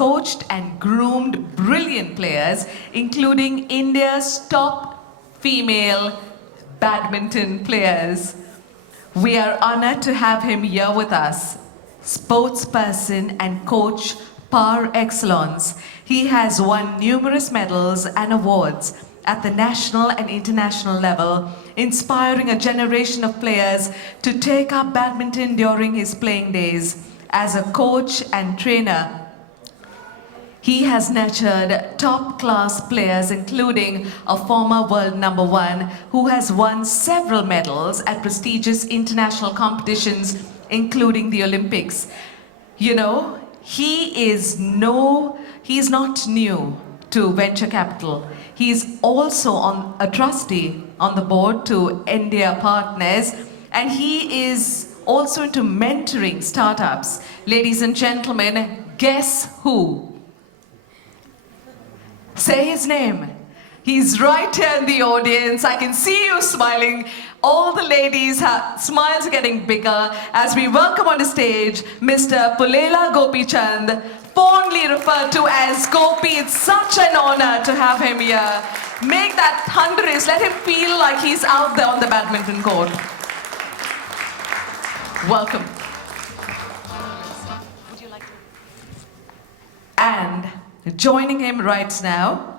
coached and groomed brilliant players, including India's top female badminton players. We are honored to have him here with us. Sportsperson and coach par excellence, he has won numerous medals and awards at the national and international level, inspiring a generation of players to take up badminton during his playing days. As a coach and trainer, he has nurtured top-class players, including a former world number one who has won several medals at prestigious international competitions, including the Olympics. You know, he's not new to venture capital. He's also a trustee on the board to India Partners, and he is also into mentoring startups. Ladies and gentlemen, guess who? Say his name. He's right here in the audience. I can see you smiling. All the ladies' smiles are getting bigger as we welcome on the stage Mr. Pulela Gopichand, fondly referred to as Gopi. It's such an honor to have him here. Make that thunderous. Let him feel like he's out there on the badminton court. Welcome. Would you like to? And joining him right now,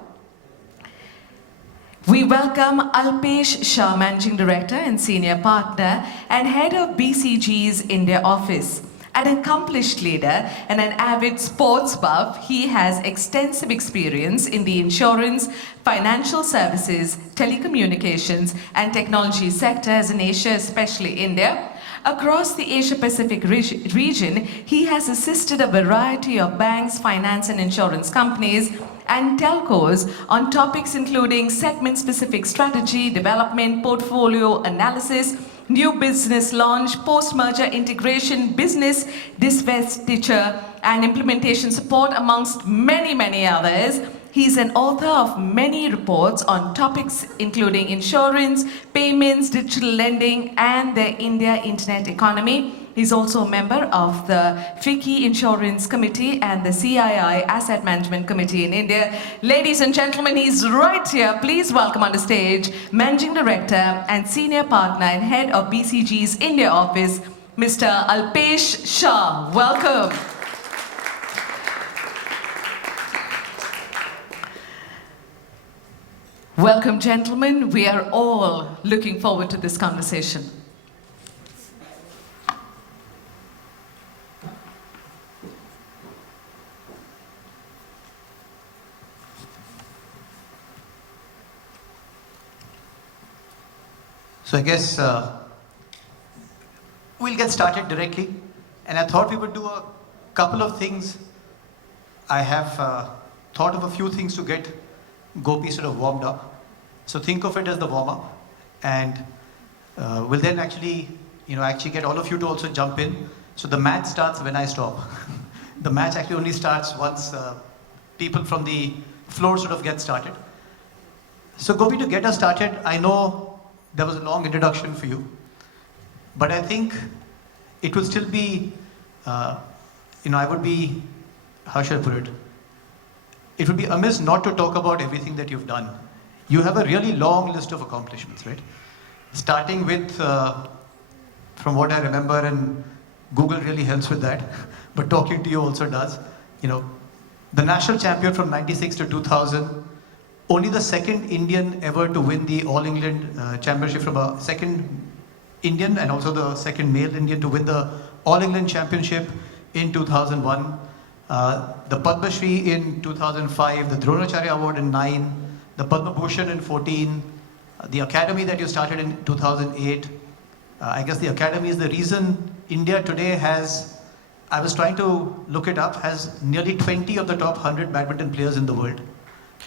we welcome Alpesh Shah, Managing Director and Senior Partner and Head of BCG's India Office. An accomplished leader and an avid sports buff, he has extensive experience in the insurance, financial services, telecommunications, and technology sectors in Asia, especially India. Across the Asia-Pacific region, he has assisted a variety of banks, finance and insurance companies and telcos on topics including segment-specific strategy, development, portfolio analysis, new business launch, post-merger integration, business divestiture, and implementation support, amongst many, many others. He's an author of many reports on topics including insurance, payments, digital lending, and the India internet economy. He's also a member of the FICCI Insurance Committee and the CII Asset Management Committee in India. Ladies and gentlemen, he's right here. Please welcome on the stage Managing Director and Senior Partner and Head of BCG's India Office, Mr. Alpesh Shah. Welcome. Welcome, gentlemen. We are all looking forward to this conversation. So I guess we'll get started directly. And I thought we would do a couple of things. I have thought of a few things to get Gopi sort of warmed up. So think of it as the warm-up. And we'll then actually get all of you to also jump in. So the match starts when I stop. The match actually only starts once people from the floor sort of get started. So Gopi, to get us started, I know there was a long introduction for you, but I think it will still be, I would be, how should I put it? It would be amiss not to talk about everything that you've done. You have a really long list of accomplishments, right? Starting with, from what I remember, and Google really helps with that, but talking to you also does, the national champion from 96 to 2000, only the second Indian ever to win the All England Championship, from a second Indian and also the second male Indian to win the All England Championship in 2001. The Padma Shri in 2005, the Dronacharya Award in 9, the Padma Bhushan in 14, the Academy that you started in 2008. I guess the Academy is the reason India today has, I was trying to look it up, has nearly 20 of the top 100 badminton players in the world.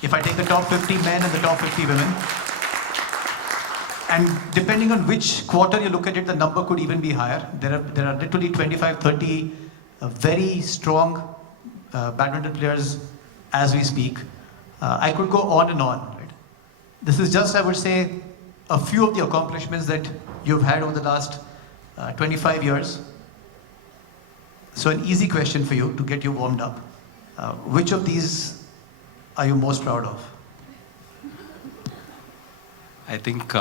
If I take the top 50 men and the top 50 women, and depending on which quarter you look at it, the number could even be higher. There are literally 25, 30 very strong badminton players as we speak. I could go on and on. Right? This is just, I would say, a few of the accomplishments that you've had over the last 25 years. So an easy question for you to get you warmed up. Which of these are you most proud of? I think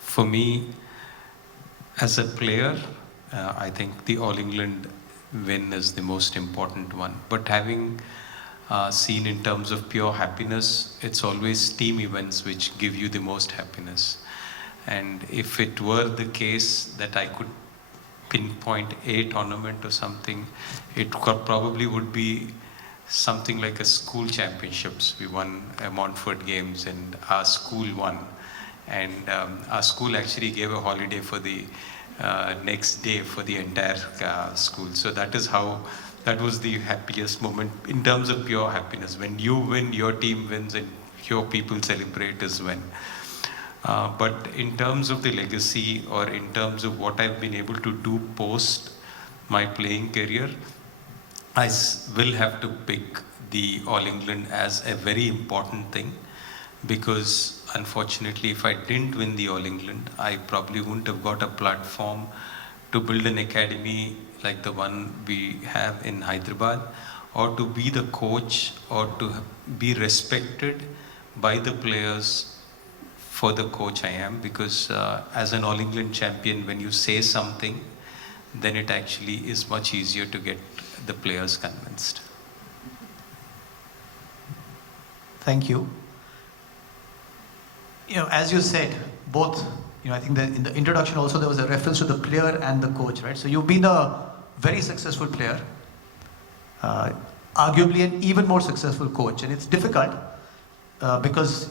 for me, as a player, I think the All England win is the most important one. But having seen in terms of pure happiness, it's always team events which give you the most happiness. And if it were the case that I could pinpoint a tournament or something, it probably would be something like a school championships. We won Montfort Games and our school won. And our school actually gave a holiday for the next day for the entire school. So that is how, that was the happiest moment in terms of pure happiness. When you win, your team wins and your people celebrate is when. But in terms of the legacy or in terms of what I've been able to do post my playing career, I will have to pick the All England as a very important thing, because unfortunately if I didn't win the All England, I probably wouldn't have got a platform to build an academy like the one we have in Hyderabad, or to be the coach, or to be respected by the players for the coach I am, because as an All England champion, when you say something, then it actually is much easier to get the players convinced. Thank you. You know, as you said, both, you know, I think that in the introduction also there was a reference to the player and the coach, right? So you've been a very successful player, arguably an even more successful coach. And it's difficult because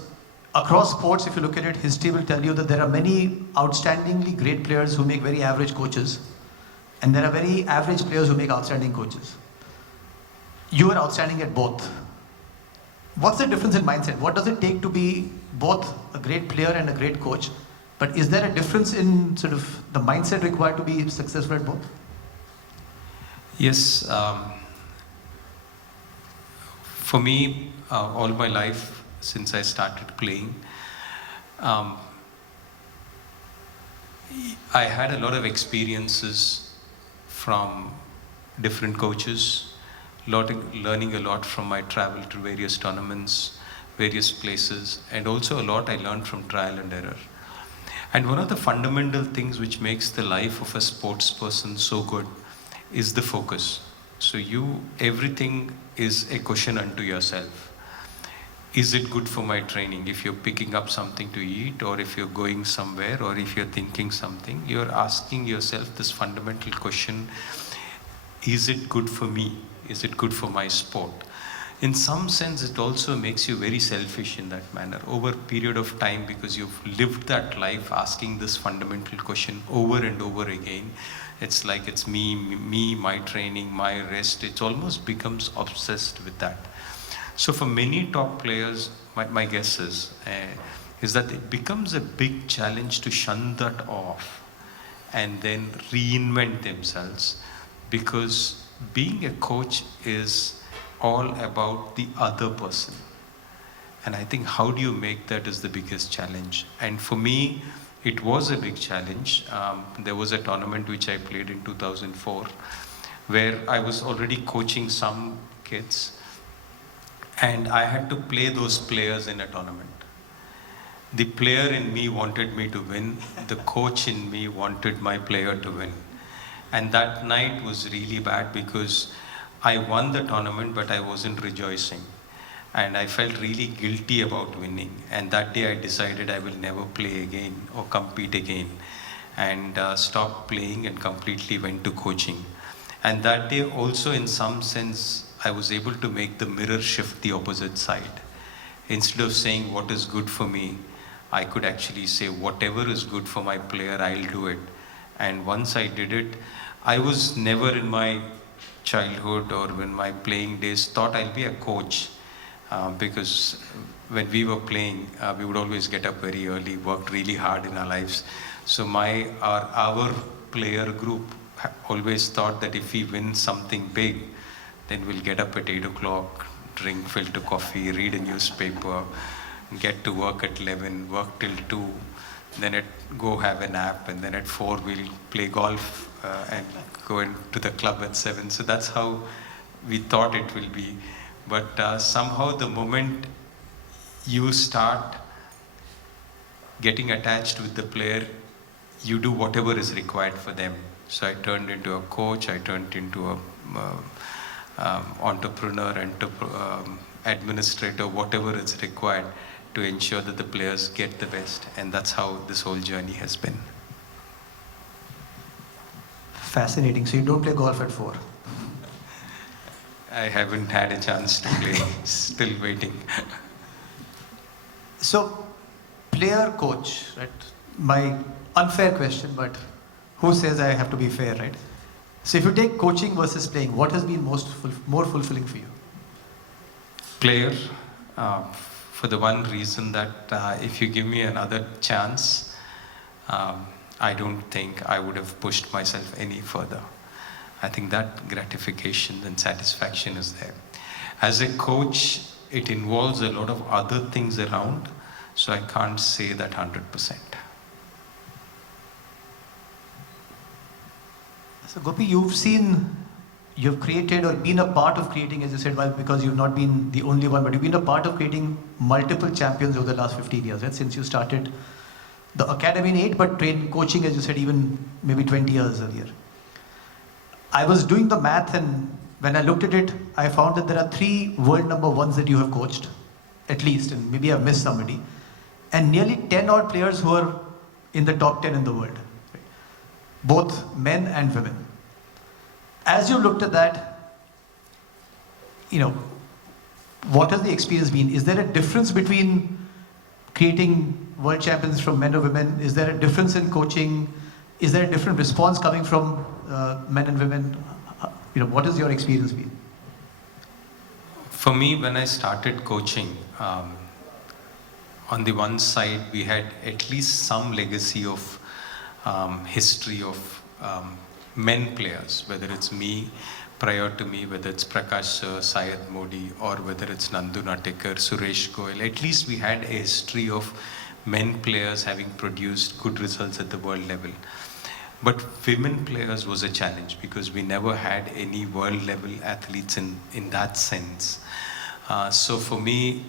across sports, if you look at it, history will tell you that there are many outstandingly great players who make very average coaches. And there are very average players who make outstanding coaches. You are outstanding at both. What's the difference in mindset? What does it take to be both a great player and a great coach? But is there a difference in sort of the mindset required to be successful at both? Yes. For me, all my life, since I started playing, I had a lot of experiences from different coaches, learning a lot from my travel to various tournaments, various places, and also a lot I learned from trial and error. And one of the fundamental things which makes the life of a sports person so good is the focus. So everything is a question unto yourself. Is it good for my training? If you're picking up something to eat, or if you're going somewhere, or if you're thinking something, you're asking yourself this fundamental question: is it good for me? Is it good for my sport? In some sense, it also makes you very selfish in that manner over a period of time, because you've lived that life asking this fundamental question over and over again. It's like it's me, my training, my rest. It almost becomes obsessed with that. So for many top players, my guess is that it becomes a big challenge to shun that off and then reinvent themselves, because being a coach is all about the other person. And I think how do you make that is the biggest challenge. And for me, it was a big challenge. There was a tournament which I played in 2004 where I was already coaching some kids, and I had to play those players in a tournament. The player in me wanted me to win. The coach in me wanted my player to win. And that night was really bad because I won the tournament, but I wasn't rejoicing. And I felt really guilty about winning. And that day I decided I will never play again or compete again, and stopped playing and completely went to coaching. And that day also, in some sense, I was able to make the mirror shift the opposite side. Instead of saying what is good for me, I could actually say whatever is good for my player, I'll do it. And once I did it, I was never in my childhood or in my playing days thought I'll be a coach. Because when we were playing, we would always get up very early, worked really hard in our lives. So our player group always thought that if we win something big, then we'll get up at 8 o'clock, drink filter coffee, read a newspaper, get to work at 11, work till 2, then go have a nap, and then at 4 we'll play golf and go into the club at 7. So that's how we thought it will be. But somehow the moment you start getting attached with the player, you do whatever is required for them. So I turned into a coach, I turned into a entrepreneur, administrator, whatever is required to ensure that the players get the best. And that's how this whole journey has been. Fascinating. So you don't play golf at 4? I haven't had a chance to play, still waiting. So, player coach, right? My unfair question, but who says I have to be fair, right? So if you take coaching versus playing, what has been more fulfilling for you? Player, for the one reason that if you give me another chance, I don't think I would have pushed myself any further. I think that gratification and satisfaction is there. As a coach, it involves a lot of other things around, so I can't say that 100%. So Gopi, you've created or been a part of creating, as you said, well, because you've not been the only one, but you've been a part of creating multiple champions over the last 15 years, right? Since you started the academy in 8, but trained coaching, as you said, even maybe 20 years earlier. I was doing the math, and when I looked at it, I found that there are 3 world number 1s that you have coached, at least, and maybe I've missed somebody, and nearly 10 odd players who are in the top 10 in the world, right? Both men and women. As you looked at that, what has the experience been? Is there a difference between creating world champions from men or women? Is there a difference in coaching? Is there a different response coming from men and women? What has your experience been? For me, when I started coaching, on the one side, we had at least some legacy of history of men players, whether it's me, prior to me, whether it's Prakash Sir, Syed Modi, or whether it's Nandu Natekar, Suresh Goyal. At least we had a history of men players having produced good results at the world level. But women players was a challenge because we never had any world level athletes in that sense. So for me,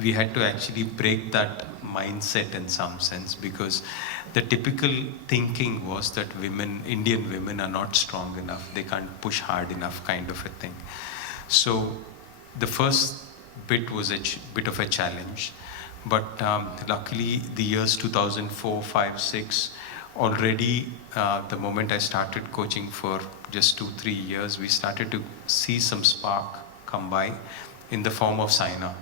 we had to actually break that mindset in some sense, because the typical thinking was that Indian women are not strong enough, they can't push hard enough, kind of a thing. So the first bit was a bit of a challenge. But luckily, the years 2004, 5, 6, already the moment I started coaching for just 2-3 years, we started to see some spark come by in the form of Saina.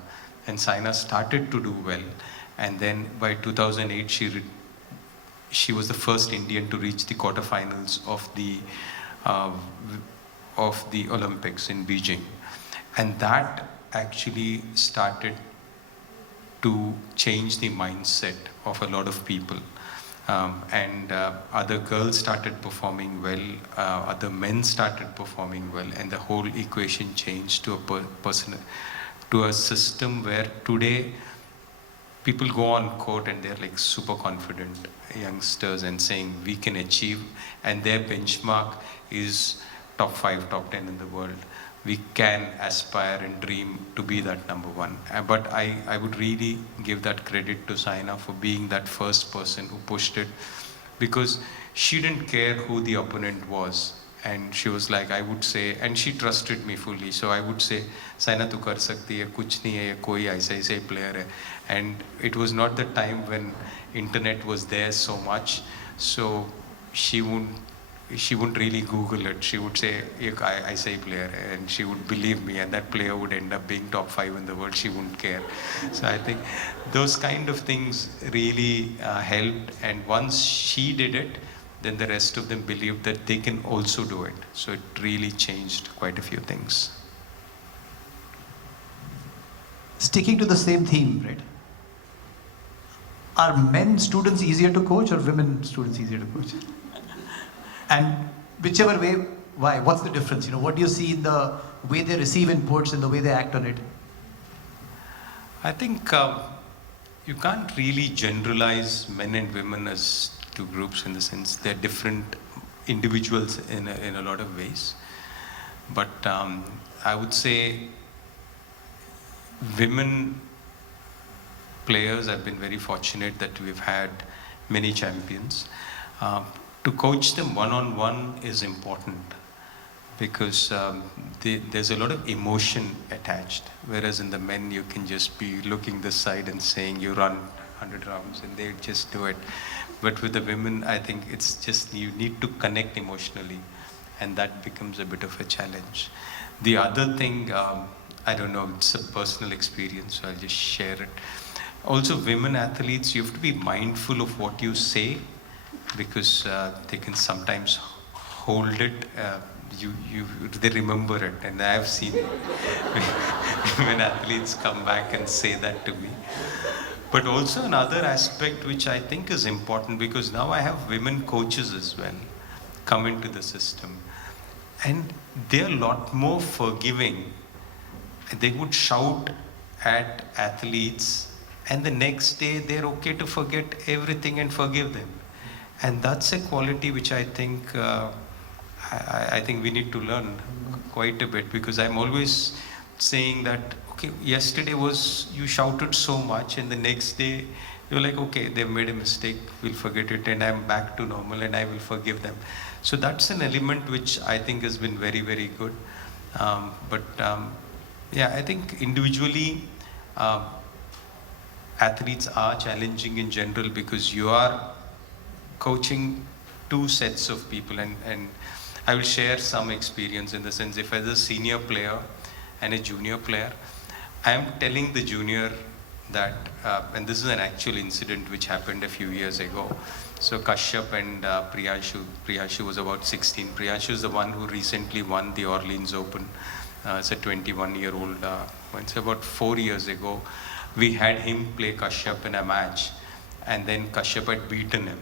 And Saina started to do well. And then by 2008, she was the first Indian to reach the quarterfinals of the Olympics in Beijing. And that actually started to change the mindset of a lot of people. Other girls started performing well, other men started performing well, and the whole equation changed to a system where today people go on court and they're like super confident youngsters and saying we can achieve, and their benchmark is top 5, top 10 in the world. We can aspire and dream to be that number 1. But I would really give that credit to Saina for being that first person who pushed it, because she didn't care who the opponent was. And she was like, I would say, and she trusted me fully. So I would say, Saina, tu kar sakti hai, kuch nahi hai, koi aisa player hai. And it was not the time when internet was there so much. So she wouldn't really Google it. She would say, I say player, and she would believe me, and that player would end up being top 5 in the world. She wouldn't care. So I think those kind of things really helped. And once she did it, then the rest of them believed that they can also do it. So it really changed quite a few things. Sticking to the same theme, right? Are men students easier to coach or women students easier to coach? And whichever way, why? What's the difference? What do you see in the way they receive inputs and the way they act on it? I think you can't really generalize men and women as 2 groups, in the sense they're different individuals in a lot of ways. But I would say women players, I've been very fortunate that we've had many champions. To coach them one-on-one is important because there's a lot of emotion attached. Whereas in the men, you can just be looking this side and saying you run 100 rounds and they just do it. But with the women, I think it's just you need to connect emotionally, and that becomes a bit of a challenge. The other thing, I don't know, it's a personal experience, so I'll just share it. Also, women athletes, you have to be mindful of what you say because they can sometimes hold it. They remember it, and I've seen women athletes come back and say that to me. But also another aspect which I think is important, because now I have women coaches as well come into the system, and they're a lot more forgiving. They would shout at athletes, and the next day they're okay to forget everything and forgive them. And that's a quality which I think I think we need to learn quite a bit, because I'm always saying that, okay, yesterday was you shouted so much, and the next day you're like, okay, they've made a mistake, we'll forget it, and I'm back to normal and I will forgive them. So that's an element which I think has been very, very good. Yeah, I think individually athletes are challenging in general because you are coaching two sets of people, and I will share some experience in the sense, if as a senior player and a junior player, I am telling the junior that, and this is an actual incident which happened a few years ago. So Kashyap and Priyanshu was about 16. Priyanshu is the one who recently won the Orleans Open. It's a 21-year-old. It's about 4 years ago. We had him play Kashyap in a match, and then Kashyap had beaten him.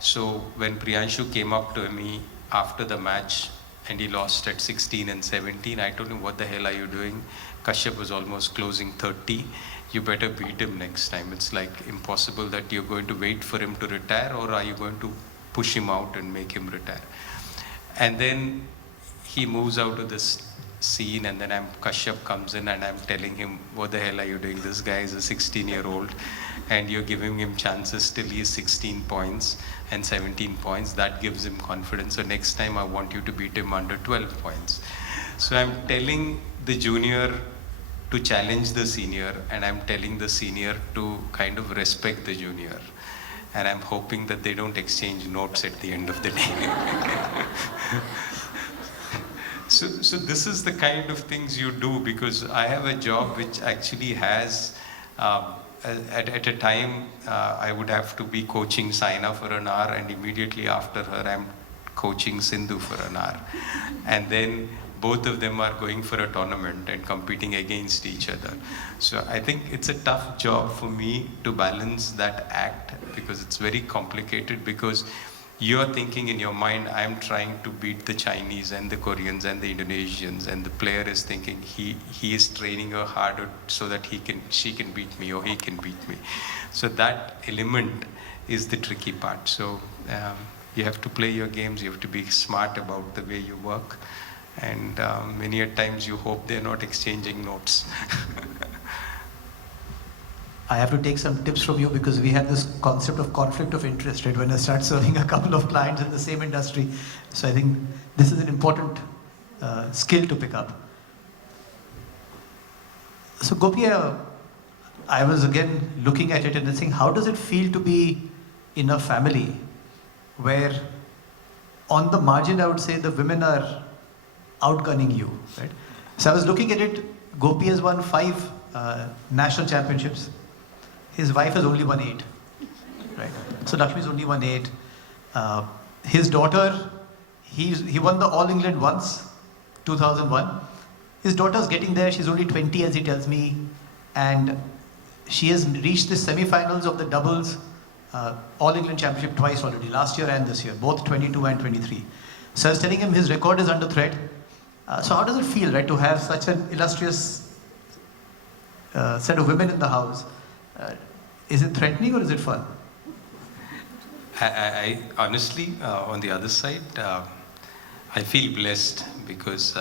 So when Priyanshu came up to me after the match and he lost at 16 and 17, I told him, what the hell are you doing? Kashyap was almost closing 30. You better beat him next time. It's like impossible that you're going to wait for him to retire, or are you going to push him out and make him retire? And then he moves out of this scene, and then Kashyap comes in and I'm telling him, what the hell are you doing? This guy is a 16-year-old and you're giving him chances till he's 16 points and 17 points. That gives him confidence. So next time I want you to beat him under 12 points. So I'm telling the junior to challenge the senior, and I'm telling the senior to kind of respect the junior. And I'm hoping that they don't exchange notes at the end of the day. So this is the kind of things you do, because I have a job which actually has, at a time, I would have to be coaching Saina for an hour, and immediately after her, I'm coaching Sindhu for an hour. And then both of them are going for a tournament and competing against each other. So I think it's a tough job for me to balance that act, because it's very complicated, because you're thinking in your mind, I'm trying to beat the Chinese and the Koreans and the Indonesians, and the player is thinking he is training her harder so that she can beat me or he can beat me. So that element is the tricky part. So you have to play your games, you have to be smart about the way you work, and many a times you hope they're not exchanging notes. I have to take some tips from you, because we have this concept of conflict of interest, right? When I start serving a couple of clients in the same industry. So I think this is an important skill to pick up. So Gopi, I was again looking at it and saying, how does it feel to be in a family where on the margin, I would say the women are outgunning you, right? So I was looking at it, Gopi has won 5 national championships. His wife has only won 8, right? So Lakshmi's only won 8. His daughter, he won the All England once, 2001. His daughter's getting there. She's only 20, as he tells me, and she has reached the semi-finals of the doubles All England Championship twice already, last year and this year, both 22 and 23. So I was telling him his record is under threat. So how does it feel, right, to have such an illustrious set of women in the house? Is it threatening or is it fun? I honestly, on the other side, I feel blessed, because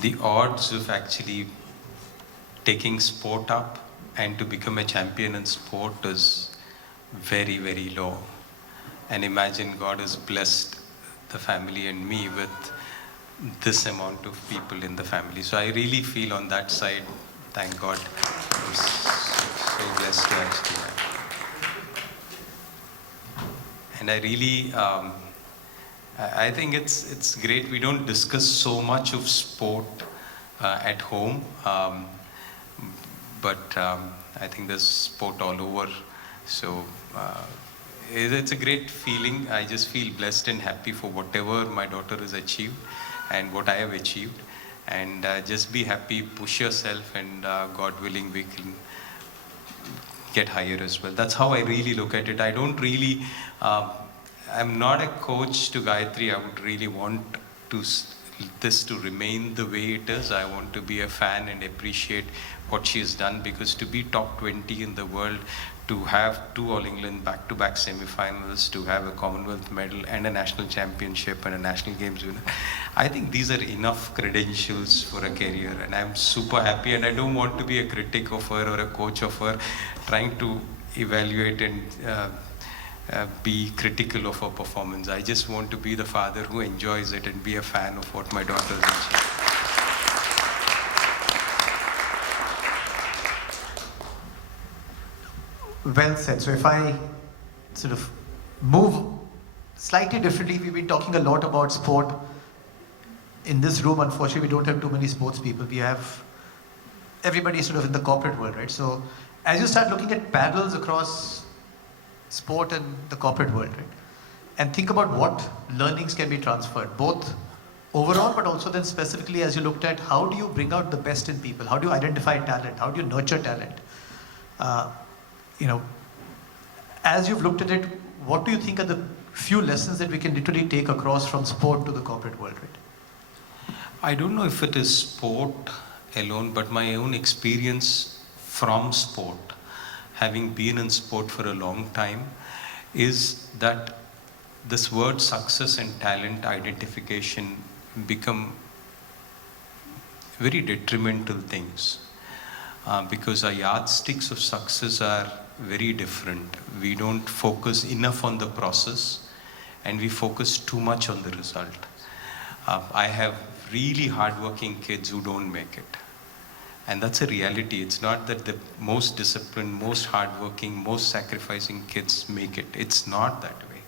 the odds of actually taking sport up and to become a champion in sport is very, very low. And imagine God has blessed the family and me with this amount of people in the family. So I really feel on that side, thank God, I'm so blessed to actually have. And I really, I think it's great. We don't discuss so much of sport at home, but I think there's sport all over. So it's a great feeling. I just feel blessed and happy for whatever my daughter has achieved and what I have achieved. And just be happy, push yourself, and God willing, we can get higher as well. That's how I really look at it. I don't really, I'm not a coach to Gayatri. I would really want to this to remain the way it is. I want to be a fan and appreciate what she has done, because to be top 20 in the world, to have 2 All England back-to-back semi-finals, to have a Commonwealth medal and a national championship and a national games winner, I think these are enough credentials for a career, and I'm super happy. And I don't want to be a critic of her or a coach of her, trying to evaluate and be critical of her performance. I just want to be the father who enjoys it and be a fan of what my daughter has achieved. Well said. So if I sort of move slightly differently, we've been talking a lot about sport. In this room, unfortunately, we don't have too many sports people. We have everybody sort of in the corporate world, right? So as you start looking at parallels across sport and the corporate world, right? And think about what learnings can be transferred, both overall, but also then specifically as you looked at how do you bring out the best in people? How do you identify talent? How do you nurture talent? You know, as you've looked at it, what do you think are the few lessons that we can literally take across from sport to the corporate world, right? I don't know if it is sport alone, but my own experience from sport, having been in sport for a long time, is that this word success and talent identification become very detrimental things, because our yardsticks of success are very different. We don't focus enough on the process, and we focus too much on the result. I have really hardworking kids who don't make it. And that's a reality. It's not that the most disciplined, most hardworking, most sacrificing kids make it. It's not that way.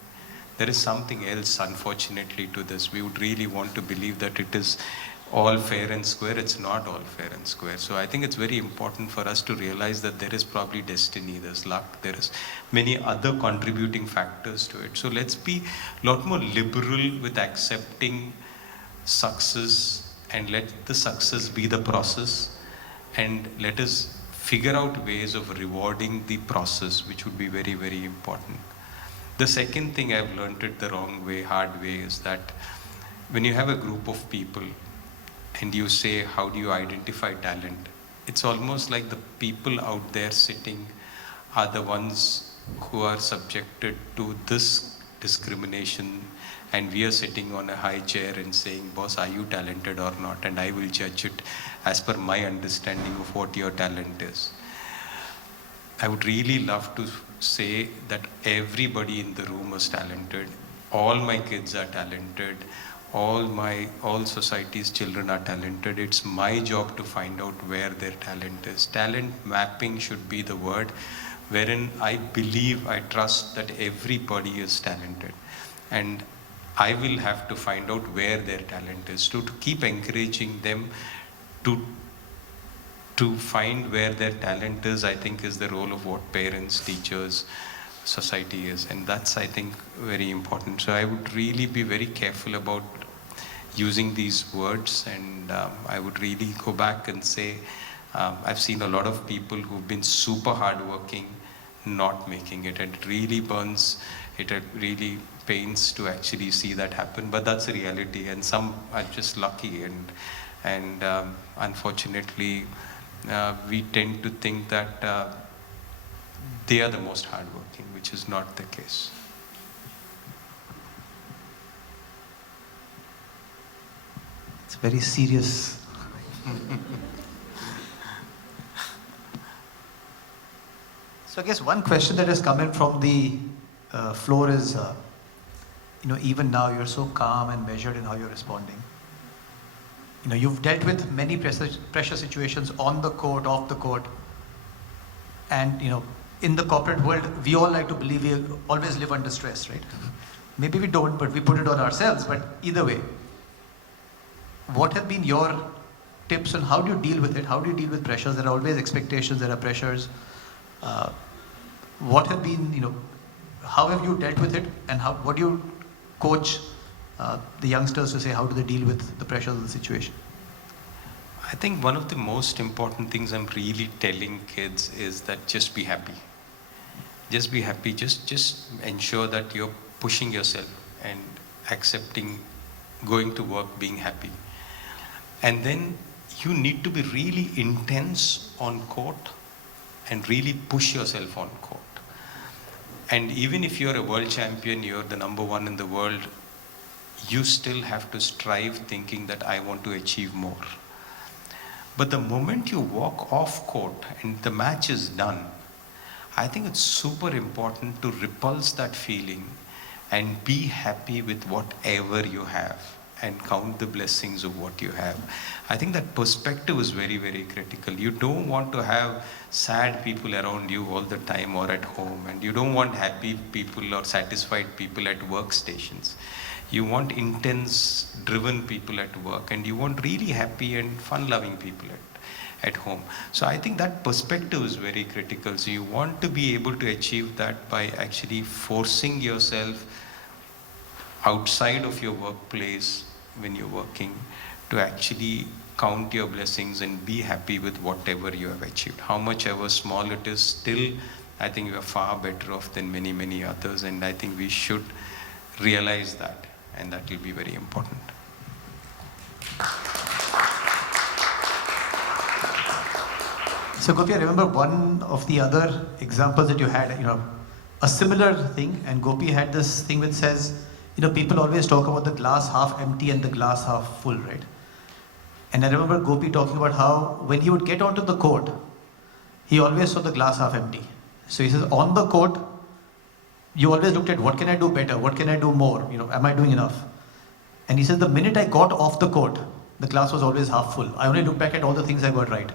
There is something else, unfortunately, to this. We would really want to believe that it is all fair and square. It's not all fair and square. So I think it's very important for us to realize that there is probably destiny, there's luck, there is many other contributing factors to it. So let's be a lot more liberal with accepting success, and let the success be the process, and let us figure out ways of rewarding the process, which would be very, very important. The second thing I've learned it the wrong way, hard way, is that when you have a group of people and you say, how do you identify talent? It's almost like the people out there sitting are the ones who are subjected to this discrimination, and we are sitting on a high chair and saying, boss, are you talented or not? And I will judge it as per my understanding of what your talent is. I would really love to say that everybody in the room is talented. All my kids are talented. All society's children are talented. It's my job to find out where their talent is. Talent mapping should be the word, wherein I believe, I trust that everybody is talented. And I will have to find out where their talent is, to keep encouraging them to find where their talent is. I think is the role of what parents, teachers, society is. And that's, I think, very important. So I would really be very careful about using these words, and I would really go back and say, I've seen a lot of people who've been super hardworking not making it, and it really burns, it really pains to actually see that happen, but that's a reality, and some are just lucky, and unfortunately we tend to think that they are the most hardworking, which is not the case. It's a very serious So I guess one question that has come in from the floor is, even now you're so calm and measured in how you're responding. You've dealt with many pressure situations on the court, off the court, and in the corporate world, we all like to believe we always live under stress, right? Maybe we don't, but we put it on ourselves. But either way, what have been your tips on how do you deal with it? How do you deal with pressures? There are always expectations, there are pressures. What have been, how have you dealt with it, and what do you coach the youngsters to say how do they deal with the pressures of the situation? I think one of the most important things I'm really telling kids is that just be happy. Just be happy. Just ensure that you're pushing yourself and accepting, going to work, being happy. And then you need to be really intense on court and really push yourself on court. And even if you're a world champion, you're the number one in the world, you still have to strive thinking that I want to achieve more. But the moment you walk off court and the match is done, I think it's super important to repulse that feeling and be happy with whatever you have and count the blessings of what you have. I think that perspective is very, very critical. You don't want to have sad people around you all the time or at home, and you don't want happy people or satisfied people at workstations. You want intense, driven people at work, and you want really happy and fun-loving people at home. So I think that perspective is very critical. So you want to be able to achieve that by actually forcing yourself outside of your workplace when you're working to actually count your blessings and be happy with whatever you have achieved. How much ever small it is, still I think you are far better off than many, many others, and I think we should realize that, and that will be very important. So Gopi, I remember one of the other examples that you had, a similar thing, and Gopi had this thing which says, people always talk about the glass half empty and the glass half full, right? And I remember Gopi talking about how when he would get onto the court, he always saw the glass half empty. So he says, on the court, you always looked at what can I do better, what can I do more, am I doing enough? And he says, the minute I got off the court, the glass was always half full. I only looked back at all the things I got right?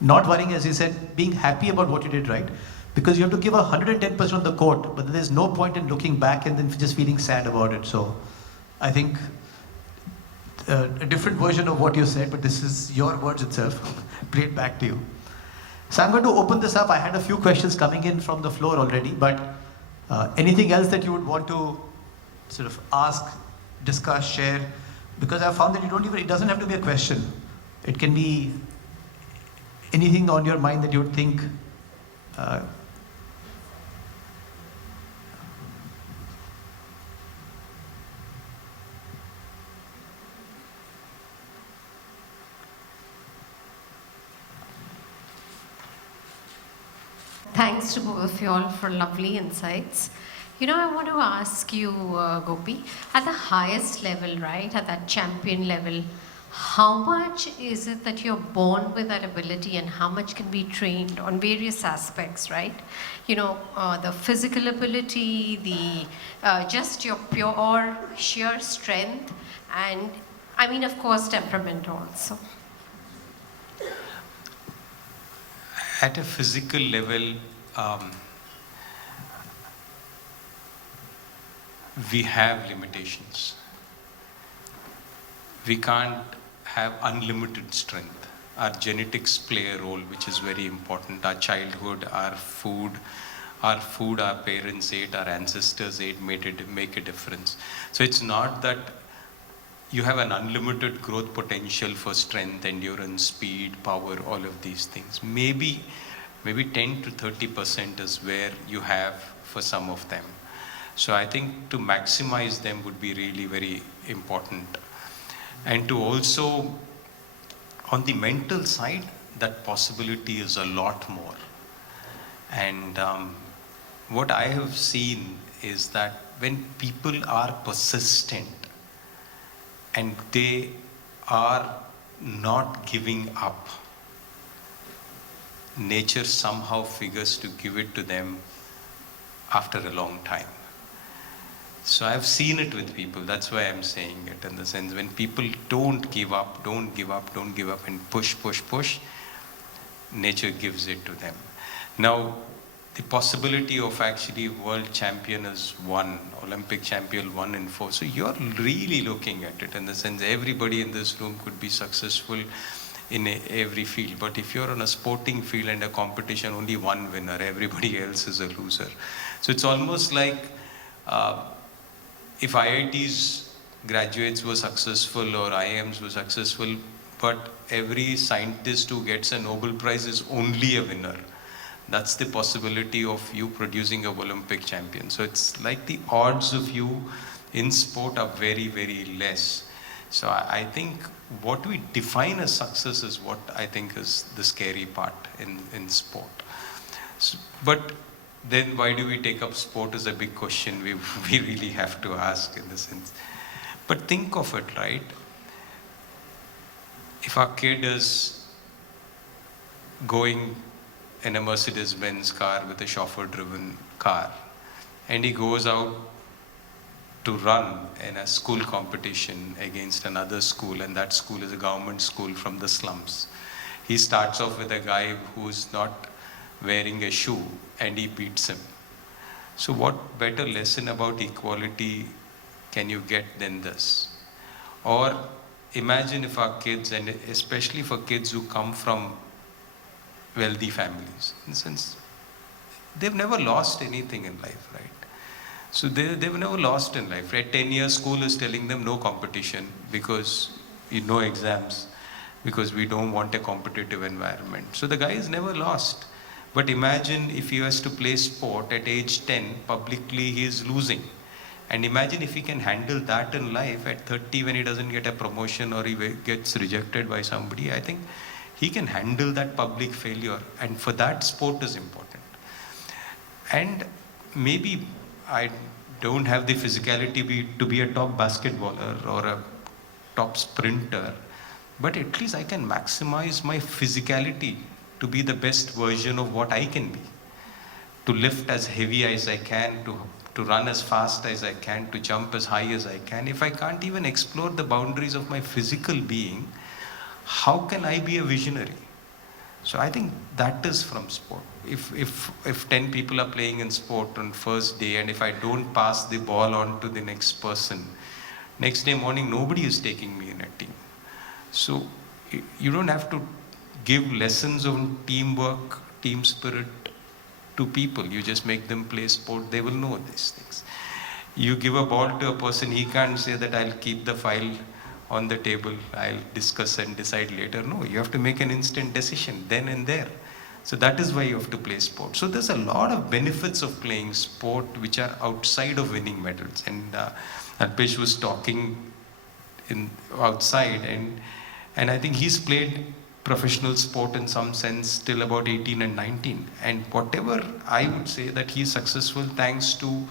Not worrying, as he said, being happy about what you did right. Because you have to give 110% on the court, but there's no point in looking back and then just feeling sad about it. So I think a different version of what you said, but this is your words itself, played back to you. So I'm going to open this up. I had a few questions coming in from the floor already, but anything else that you would want to sort of ask, discuss, share? Because I found that it doesn't have to be a question. It can be anything on your mind that you would think Thanks to both of you all for lovely insights. I want to ask you, Gopi, at the highest level, right, at that champion level, how much is it that you're born with that ability and how much can be trained on various aspects, right? The physical ability, just your pure, sheer strength, and of course, temperament also. At a physical level, we have limitations. We can't have unlimited strength. Our genetics play a role, which is very important. Our childhood, our food our parents ate, our ancestors ate, make a difference. So it's not that you have an unlimited growth potential for strength, endurance, speed, power, all of these things. Maybe 10 to 30% is where you have for some of them. So I think to maximize them would be really very important. And to also, on the mental side, that possibility is a lot more. And what I have seen is that when people are persistent and they are not giving up, nature somehow figures to give it to them after a long time. So I've seen it with people. That's why I'm saying it, in the sense when people don't give up, don't give up, don't give up, and push, push, push, nature gives it to them. Now, the possibility of actually world champion is 1, Olympic champion 1 in 4. So you're really looking at it in the sense everybody in this room could be successful in every field. But if you're on a sporting field and a competition, only one winner, everybody else is a loser. So it's almost like if IIT's graduates were successful or IIMs were successful, but every scientist who gets a Nobel Prize is only a winner. That's the possibility of you producing a Olympic champion. So it's like the odds of you in sport are very, very less. So I think what we define as success is what I think is the scary part in sport. So, but then why do we take up sport is a big question we really have to ask in the sense. But think of it, right? If our kid is going in a Mercedes-Benz car with a chauffeur-driven car, and he goes out to run in a school competition against another school, and that school is a government school from the slums. He starts off with a guy who's not wearing a shoe, and he beats him. So what better lesson about equality can you get than this? Or imagine if our kids, and especially for kids who come from wealthy families, in the sense, they've never lost anything in life, right? So they've never lost in life, right? 10 years school is telling them no competition because no exams, because we don't want a competitive environment. So the guy is never lost. But imagine if he has to play sport at age 10, publicly he is losing. And imagine if he can handle that in life at 30 when he doesn't get a promotion or he gets rejected by somebody. I think he can handle that public failure, and for that sport is important. And maybe I don't have the physicality to be a top basketballer or a top sprinter, but at least I can maximize my physicality to be the best version of what I can be. To lift as heavy as I can, to run as fast as I can, to jump as high as I can. If I can't even explore the boundaries of my physical being, how can I be a visionary? So I think that is from sport. If 10 people are playing in sport on first day, and if I don't pass the ball on to the next person, next day morning nobody is taking me in a team. So you don't have to give lessons on teamwork, team spirit to people. You just make them play sport, they will know these things. You give a ball to a person, he can't say that I'll keep the file on the table, I'll discuss and decide later. No, you have to make an instant decision then and there. So that is why you have to play sport. So there's a lot of benefits of playing sport which are outside of winning medals. And Alpesh was talking outside, and I think he's played professional sport in some sense till about 18 and 19. And whatever I would say that he's successful thanks to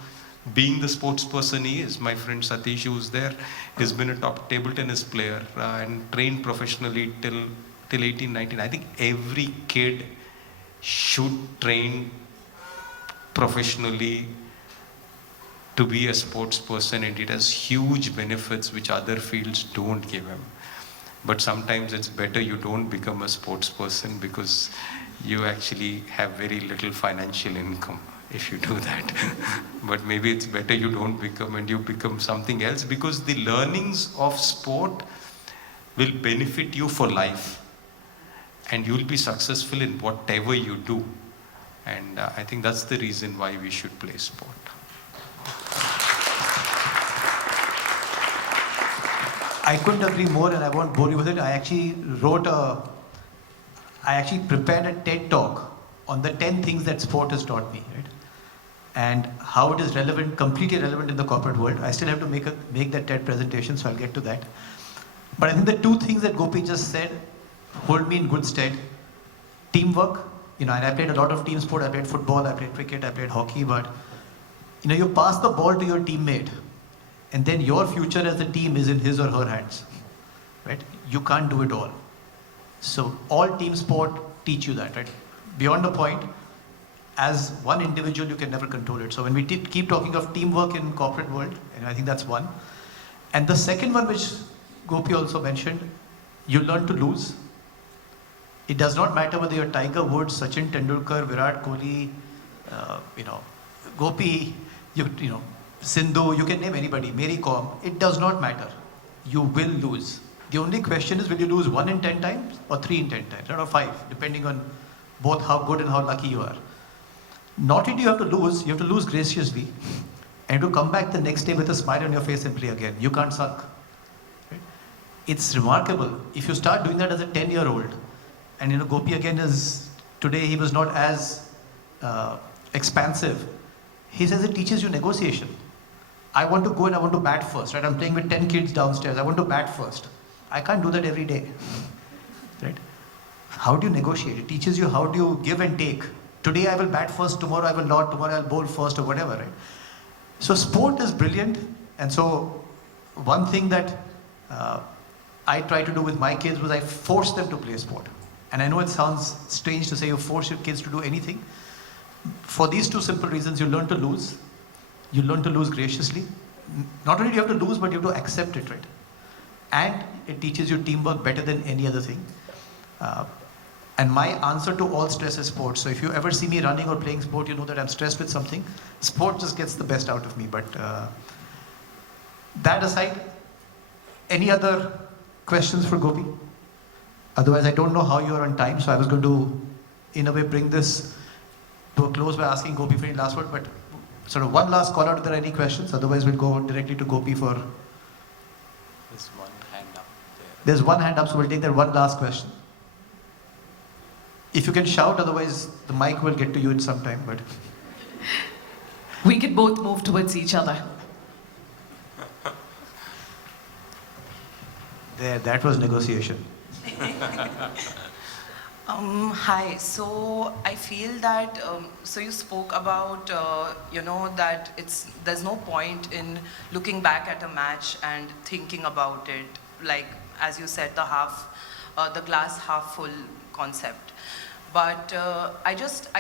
being the sports person he is. My friend Satish, who's there, has been a top table tennis player and trained professionally till 18, 19. I think every kid should train professionally to be a sports person, and it has huge benefits which other fields don't give him. But sometimes it's better you don't become a sports person because you actually have very little financial income if you do that. But maybe it's better you don't become, and you become something else, because the learnings of sport will benefit you for life, and you'll be successful in whatever you do. And I think that's the reason why we should play sport. I couldn't agree more, and I won't bore you with it. I actually prepared a TED talk on the 10 things that sport has taught me, right? And how it is relevant, completely relevant in the corporate world. I still have to make that TED presentation, so I'll get to that. But I think the two things that Gopi just said hold me in good stead. Teamwork, and I played a lot of team sport. I played football, I played cricket, I played hockey, but you pass the ball to your teammate, and then your future as a team is in his or her hands, right? You can't do it all. So all team sport teach you that, right? Beyond a point, as one individual, you can never control it. So when we keep talking of teamwork in corporate world, and I think that's one. And the second one, which Gopi also mentioned, you learn to lose. It does not matter whether you're Tiger Woods, Sachin Tendulkar, Virat Kohli, Gopi, Sindhu, you can name anybody, Mary Kom. It does not matter. You will lose. The only question is, will you lose 1 in 10 times or 3 in 10 times, or 5, depending on both how good and how lucky you are. Not only do you have to lose, you have to lose graciously and to come back the next day with a smile on your face and play again. You can't sulk. Right? It's remarkable. If you start doing that as a 10-year-old, and Gopi again is, today he was not as expansive. He says it teaches you negotiation. I want to go and I want to bat first, right? I'm playing with 10 kids downstairs. I want to bat first. I can't do that every day, right? How do you negotiate? It teaches you how do you give and take. Today I will bat first, tomorrow I will not, tomorrow I'll bowl first or whatever, right? So sport is brilliant. And so one thing that I try to do with my kids was I force them to play sport. And I know it sounds strange to say you force your kids to do anything. For these two simple reasons, you learn to lose. You learn to lose graciously. Not only do you have to lose, but you have to accept it, right? And it teaches you teamwork better than any other thing. And my answer to all stress is sports. So if you ever see me running or playing sport, you know that I'm stressed with something. Sport just gets the best out of me. But that aside, any other questions for Gopi? Otherwise, I don't know how you are on time. So I was going to, in a way, bring this to a close by asking Gopi for any last word. But sort of one last call out if there are any questions. Otherwise, we'll go directly to Gopi for... There's one hand up there. There's one hand up, so we'll take that one last question. If you can shout, otherwise the mic will get to you in some time. But We can both move towards each other. there, that was negotiation. Hi. So I feel that so you spoke about that there's no point in looking back at a match and thinking about it, like as you said, the glass half full concept. But I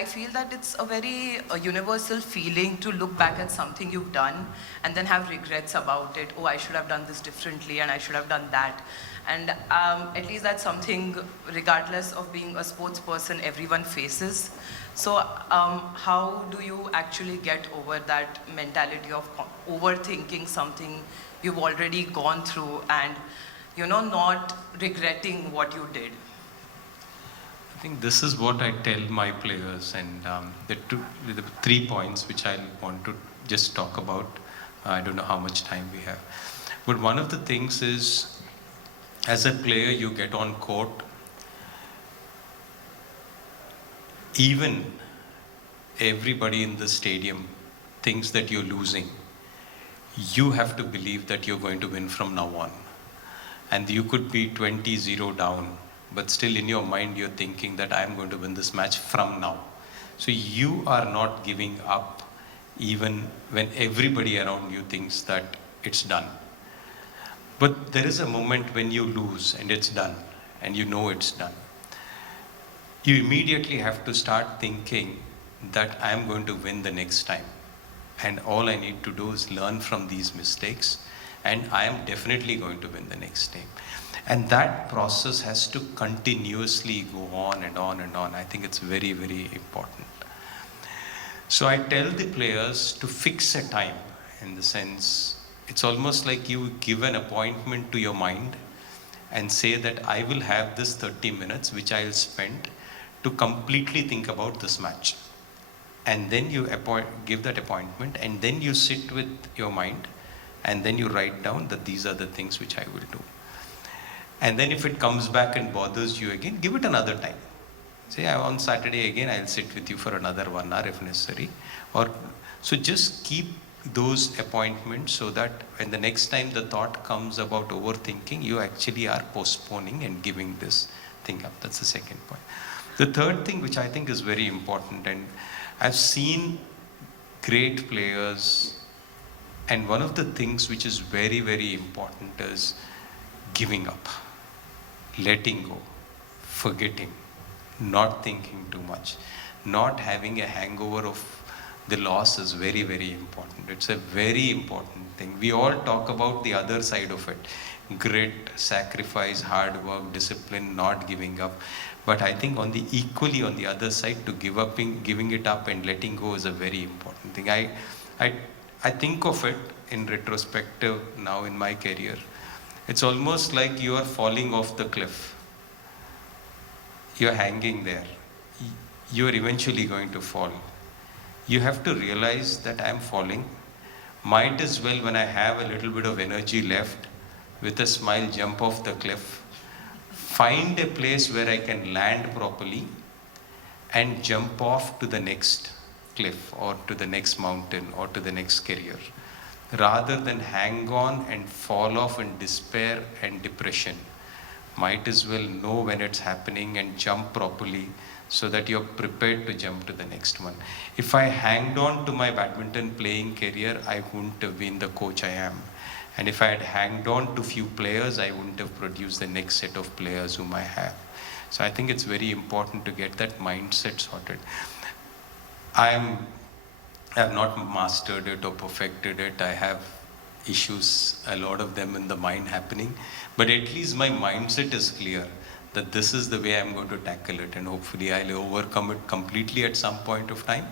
feel that it's a very universal feeling to look back at something you've done and then have regrets about it. Oh, I should have done this differently and I should have done that. And at least that's something, regardless of being a sports person, everyone faces. So how do you actually get over that mentality of overthinking something you've already gone through and, not regretting what you did? I think this is what I tell my players, and the 3 points which I want to just talk about. I don't know how much time we have. But one of the things is, as a player, you get on court, even everybody in the stadium thinks that you're losing. You have to believe that you're going to win from now on. And you could be 20-0 down, but still in your mind you're thinking that I'm going to win this match from now. So you are not giving up even when everybody around you thinks that it's done. But there is a moment when you lose and it's done, and you know it's done. You immediately have to start thinking that I'm going to win the next time. And all I need to do is learn from these mistakes, and I am definitely going to win the next time. And that process has to continuously go on and on and on. I think it's very, very important. So I tell the players to fix a time, in the sense, it's almost like you give an appointment to your mind and say that I will have this 30 minutes which I will spend to completely think about this match. And then you give that appointment, and then you sit with your mind, and then you write down that these are the things which I will do. And then if it comes back and bothers you again, give it another time. Say, on Saturday again, I'll sit with you for another 1 hour if necessary. So just keep those appointments so that when the next time the thought comes about overthinking, you actually are postponing and giving this thing up. That's the second point. The third thing, which I think is very important, and I've seen great players, and one of the things which is very, very important is giving up, letting go, forgetting, not thinking too much, not having a hangover of the loss is very, very important. It's a very important thing. We all talk about the other side of it. Grit, sacrifice, hard work, discipline, not giving up. But I think equally on the other side, to giving it up and letting go is a very important thing. I think of it in retrospective now in my career. It's almost like you are falling off the cliff. You're hanging there. You're eventually going to fall. You have to realize that I'm falling. Might as well, when I have a little bit of energy left, with a smile, jump off the cliff. Find a place where I can land properly and jump off to the next cliff or to the next mountain or to the next career, rather than hang on and fall off in despair and depression. Might as well know when it's happening and jump properly so that you're prepared to jump to the next one. If I hanged on to my badminton playing career, I wouldn't have been the coach I am. And if I had hanged on to few players, I wouldn't have produced the next set of players whom I have. So I think it's very important to get that mindset sorted. I have not mastered it or perfected it. I have issues, a lot of them in the mind happening, but at least my mindset is clear that this is the way I'm going to tackle it, and hopefully I'll overcome it completely at some point of time,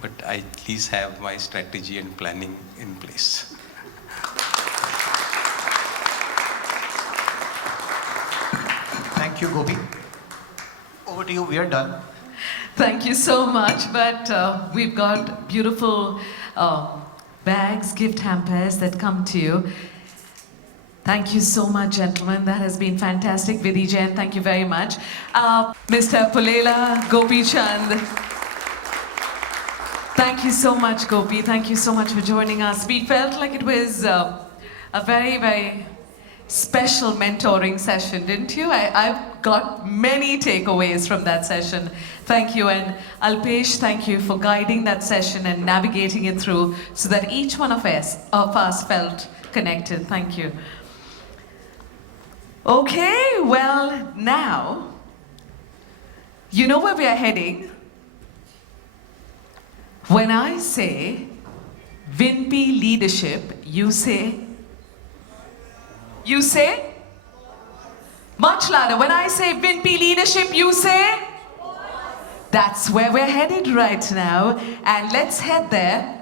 but I at least have my strategy and planning in place. Thank you, Gopi. Over to you, we are done. Thank you so much. But we've got beautiful bags, gift hampers that come to you. Thank you so much, gentlemen. That has been fantastic. Vidhi Jain, thank you very much. Mr. Pulela, Gopi Chand. Thank you so much, Gopi. Thank you so much for joining us. We felt like it was a very, very special mentoring session, didn't you? I've got many takeaways from that session. Thank you. And Alpesh, thank you for guiding that session and navigating it through so that each one of us felt connected. Thank you. Okay, well, now, you know where we are heading? When I say Vinpi leadership, you say? Much louder. When I say Vinpi leadership, you say? That's where we're headed right now. And let's head there